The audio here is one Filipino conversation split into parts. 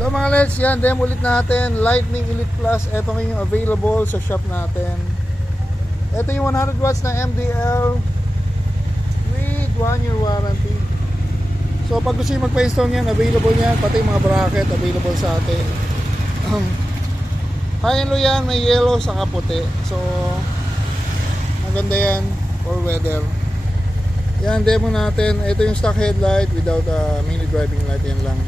Hello mga Leds, yan, demo ulit natin Lightning Elite Plus. Ito ngayon yung available sa shop natin. Ito yung 100 watts na MDL with 1 year warranty. So pag gusto nyo magpa-install yan, available yan. Pati yung mga bracket available sa atin. High and low yan, may yellow saka puti. So maganda yan for weather. Yan, demo natin. Ito yung stock headlight without mini driving light, yan lang.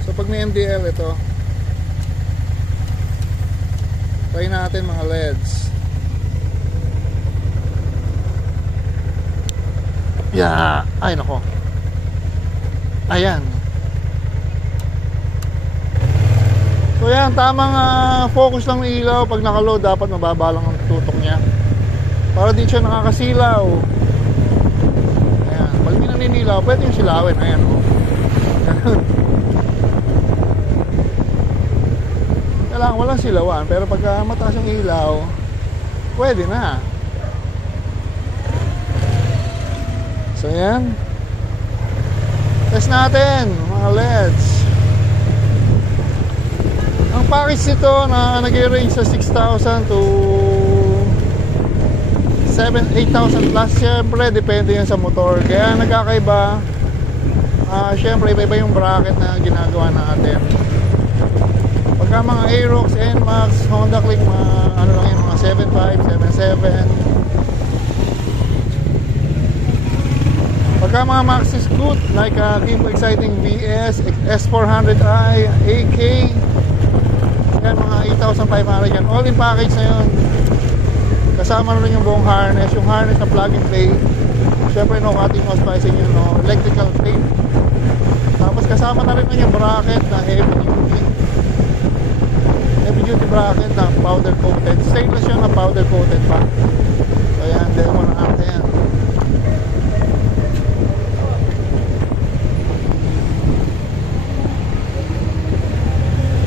So pag may MDL, ito try natin mga LEDs. Yeah. Ay nako. Ayan. So yan, tamang focus lang ng ilaw. Pag nakaload, dapat mababa lang ang tutok niya para di siya nakakasilaw. Ayan. Pag hindi naninilaw, pwede yung silawin. Ayan o. Kailangan walang silawan. Pero pagka mataas yung ilaw, pwede na. So yan, test natin mga LEDs. Ang package nito na nag-range sa 6,000 to 8,000 plus. Siyempre depende yan sa motor, kaya nagkakaiba. Siyempre iba-iba yung bracket na ginagawa natin. Pagka mga Aerox, NMAX, Honda Click, mga ano lang yun, mga 7.5, 7.7. Pagka mga Maxi Scoot like Kimbo Exciting VS, S400i, AK, yan mga 8,500 yan. All in package na yun. Kasama na rin yung buong harness. Yung harness na plug and play. Siyempre no cutting, no splicing yun, no electrical plate. Tapos kasama na rin yung bracket na heavy duty bracket na powder coated. Stainless yun na powder coated pa. So yan, demo na natin yan.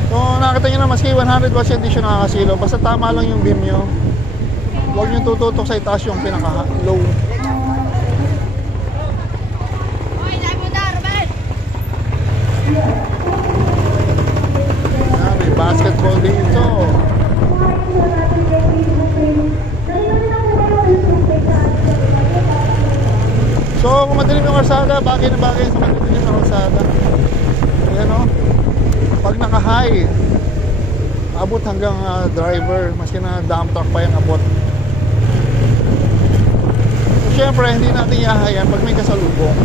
So nakita nyo na, maski 100 watts yan, di siya nakakasilaw. Basta tama lang yung beam nyo. Huwag nyo tututok sa itaas yung pinaka low. May basketball dito. So kung madilim yung kalsada, bagay na bagay sa madilim yung kalsada. Ayan o, pag naka-high, abot hanggang driver, maski na dump truck pa yung abot. So syempre hindi natin iahayan pag may kasalubong.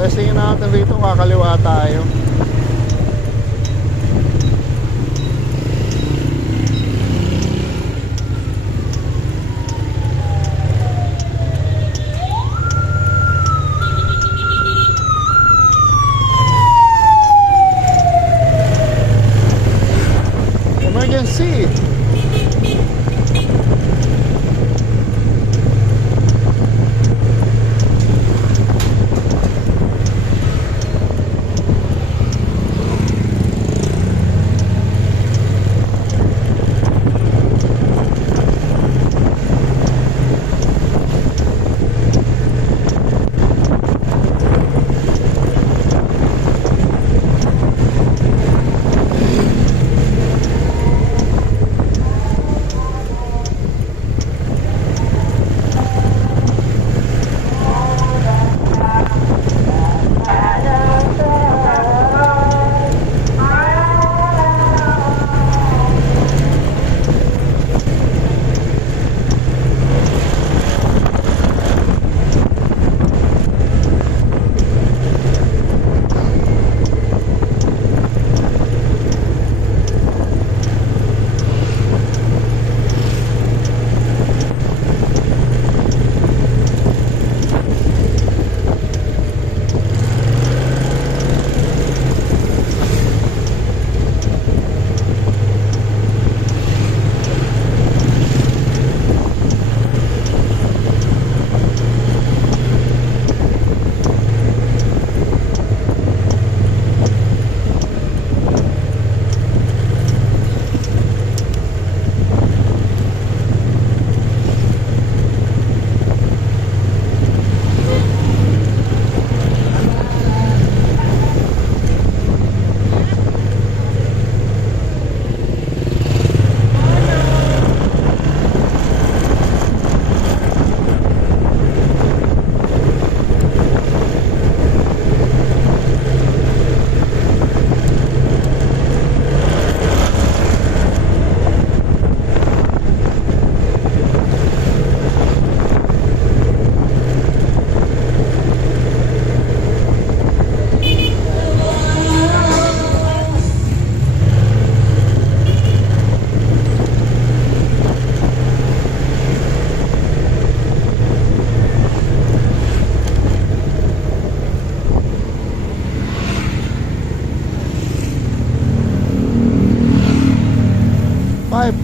Testingin natin rito, kakaliwa tayo. Emergency.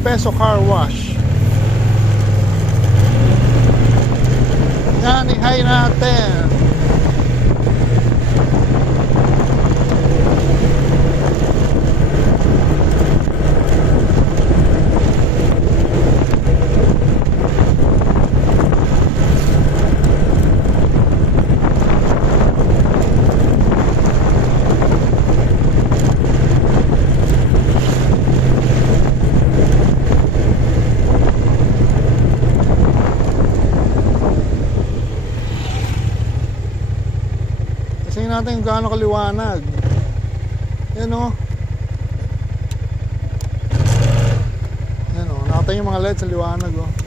peso car wash. Yan, i-high natin. Tingnan natin kung gaano kaliwanag. Yan o. Yan o. Nakatayo yung mga LED sa liwanag o.